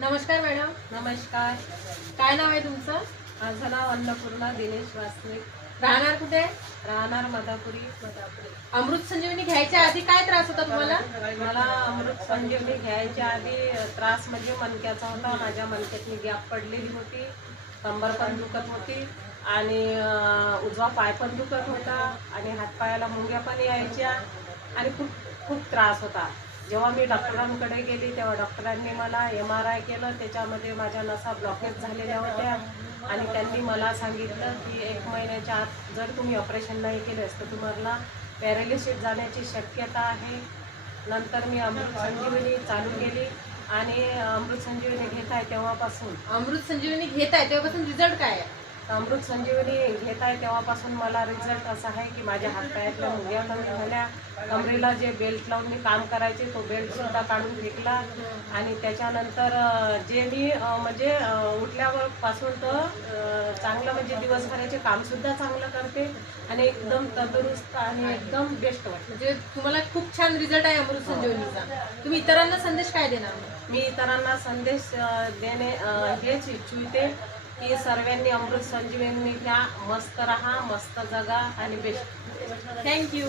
नमस्कार मॅडम. नमस्कार. काय नाव आहे तुमचं? माझं नाव अन्नपूर्णा दिनेश वासनिक. राहणार कुठे? राहणार मधापुरी मधापुरी. अमृत संजीवनी घ्यायच्या आधी काय त्रास होता तुम्हाला? मला अमृत संजीवनी घ्यायच्या आधी त्रास म्हणजे मणक्याचा होता. माझ्या मणक्यातली गॅप पडलेली होती. कंबर पण दुखत होती आणि उजवा पाय पण दुखत होता आणि हातपायाला मुंग्या पण यायच्या आणि खूप खूप त्रास होता. जेव्हा मी डॉक्टरांकडे गेली तेव्हा डॉक्टरांनी मला एम आर आय केलं. त्याच्यामध्ये माझ्या नसा ब्लॉकेज झालेल्या होत्या. आणि त्यांनी मला सांगितलं की एक महिन्याच्या आत जर तुम्ही ऑपरेशन नाही केलंस तर तुम्हाला पॅरालिसिस जाण्याची शक्यता आहे. नंतर मी अमृत संजीवनी चालू केली. आणि अमृत संजीवनी घेत आहे तेव्हापासून. अमृत संजीवनी घेत आहे तेव्हापासून रिझल्ट काय आहे? अमृत संजीवनी घेत आहे तेव्हापासून मला रिझल्ट असा आहे की माझ्या हातपायातल्या मुंग्या कमी झाल्या कमरेला जे बेल्ट लावून मी काम करायचे तो बेल्ट सुद्धा काढून फेकला. आणि त्याच्यानंतर जे मी म्हणजे उठल्यावर पासून तर चांगलं म्हणजे दिवसभराचे काम सुद्धा चांगलं करते आणि एकदम तंदुरुस्त आणि एकदम बेस्ट वाटते. म्हणजे तुम्हाला खूप छान रिझल्ट आहे अमृत संजीवनीचा. तुम्ही इतरांना संदेश काय देणार? मी इतरांना संदेश देणे हेच इच्छिते. की सर्वांनी अमृत संजीवनी घ्या. मस्त राहा मस्त जगा आणि बेस्ट थँक्यू